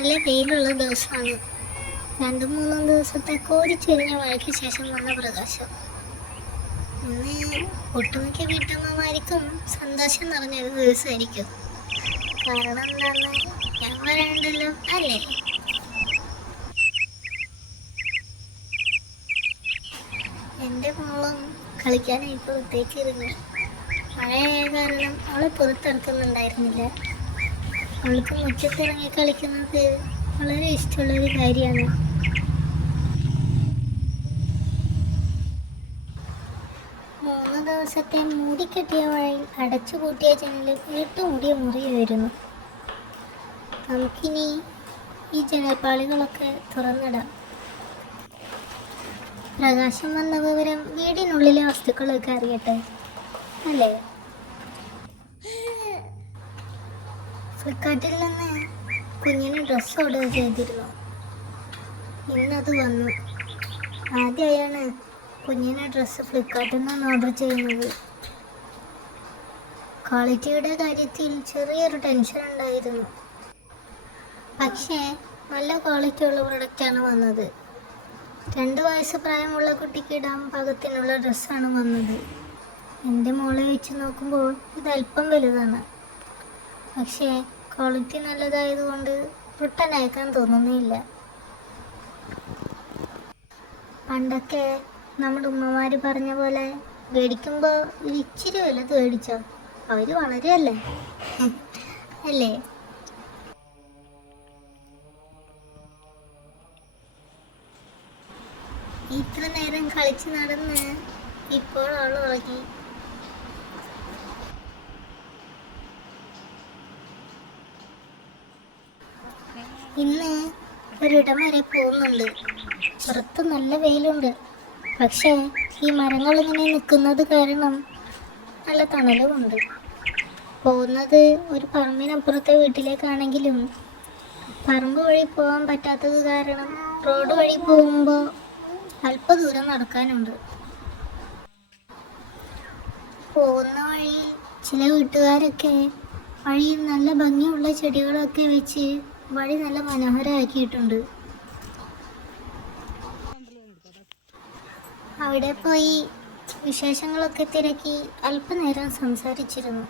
നല്ല വെയിലുള്ള ദിവസമാണ്. രണ്ടു മൂന്നും ദിവസത്തെ കോരിച്ചൊരിഞ്ഞ മഴയ്ക്ക് ശേഷം വന്ന പ്രകാശം. ഇന്ന് ഒട്ടുമിക്ക വീട്ടമ്മമാർക്കും സന്തോഷം നിറഞ്ഞൊരു ദിവസമായിരിക്കും. കാരണം എന്താണ്? ഞാൻ പറയണ്ടല്ലോ അല്ലേ? എന്റെ മോളും കളിക്കാനായി പുറത്തേക്ക് ഇരുന്നു മഴയായ കാരണം അവളെ പുറത്തിറക്കുന്നുണ്ടായിരുന്നില്ല അവൾക്ക് മുറ്റത്തിറങ്ങി കളിക്കുന്നത് വളരെ ഇഷ്ടമുള്ളൊരു കാര്യമാണ്. മൂന്ന് ദിവസത്തെ മൂടിക്കെട്ടിയ വഴയിൽ അടച്ചുപൂട്ടിയ ജനലിൽ ഇരുട്ടുമൂടിയ മുറിയായിരുന്നു. നമുക്കിനി ഈ ജനൽപ്പാളികളൊക്കെ തുറന്നിടാം. പ്രകാശം വന്ന വിവരം വീടിനുള്ളിലെ വസ്തുക്കളൊക്കെ അറിയട്ടെ അല്ലേ? ഫ്ലിപ്കാർട്ടിൽ നിന്ന് കുഞ്ഞിന് ഡ്രസ്സ് ഓർഡർ ചെയ്തിരുന്നു. ഇന്നത് വന്നു. ആദ്യമായാണ് കുഞ്ഞിന് ഡ്രസ്സ് ഫ്ലിപ്കാർട്ടിൽ നിന്ന് ഓർഡർ ചെയ്യുന്നത്. ക്വാളിറ്റിയുടെ കാര്യത്തിൽ ചെറിയൊരു ടെൻഷൻ ഉണ്ടായിരുന്നു. പക്ഷേ നല്ല ക്വാളിറ്റിയുള്ള പ്രൊഡക്റ്റാണ് വന്നത്. രണ്ട് വയസ്സ് പ്രായമുള്ള കുട്ടിക്ക് ഇടാൻ പാകത്തിനുള്ള ഡ്രസ്സാണ് വന്നത്. എന്റെ മോളെ വെച്ച് നോക്കുമ്പോൾ ഇത് അല്പം വലുതാണ്. പക്ഷേ ക്വാളിറ്റി നല്ലതായതുകൊണ്ട് റിട്ടേൺ അയക്കാൻ തോന്നുന്നില്ല. പണ്ടൊക്കെ നമ്മുടെ ഉമ്മമാർ പറഞ്ഞ പോലെ മേടിക്കുമ്പോൾ ഇച്ചിരി വലുത് മേടിച്ചോ? അവർ വളരെയല്ലേ? അല്ലേ? ഇത്ര നേരം കളിച്ച് നടന്ന് ഇപ്പോഴാണ് അവൾ ഉറങ്ങി. ഇന്ന് ഒരിടം വരെ പോകുന്നുണ്ട്. പുറത്ത് നല്ല വെയിലുണ്ട്. പക്ഷേ ഈ മരങ്ങൾ ഇങ്ങനെ നിൽക്കുന്നത് കാരണം നല്ല തണലുമുണ്ട്. പോകുന്നത് ഒരു പറമ്പിനപ്പുറത്തെ വീട്ടിലേക്കാണെങ്കിലും പറമ്പ് വഴി പോകാൻ പറ്റാത്തത് കാരണം റോഡ് വഴി പോകുമ്പോൾ അല്പ ദൂരം നടക്കാനുണ്ട്. പോകുന്ന വഴിയിൽ ചില വീട്ടുകാരൊക്കെ വഴിയിൽ നല്ല ഭംഗിയുള്ള ചെടികളൊക്കെ വെച്ച് വഴി നല്ല മനോഹരമാക്കിയിട്ടുണ്ട്. അവിടെ പോയി വിശേഷങ്ങളൊക്കെ തിരക്കി അല്പനേരം സംസാരിച്ചിരുന്നു.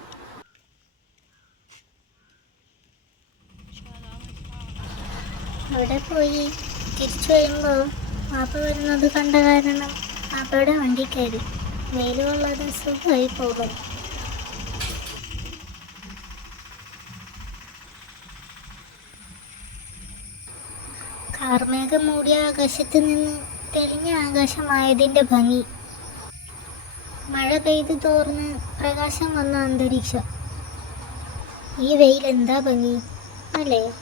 അവിടെ പോയി തിരിച്ചു വരുമ്പോൾ മാപ്പ വരുന്നത് കണ്ട കാരണം മാപ്പയുടെ വണ്ടി കയറി. വെയിൽ സുഖമായി പോകും കാർമേഘം മൂടിയ ആകാശത്ത് നിന്ന് തെളിഞ്ഞ ആകാശമായതിന്റെ ഭംഗി. മഴ പെയ്ത് തോർന്ന് പ്രകാശം വന്ന അന്തരീക്ഷം. ഈ വെയിൽ എന്താ ഭംഗി? അല്ലേ?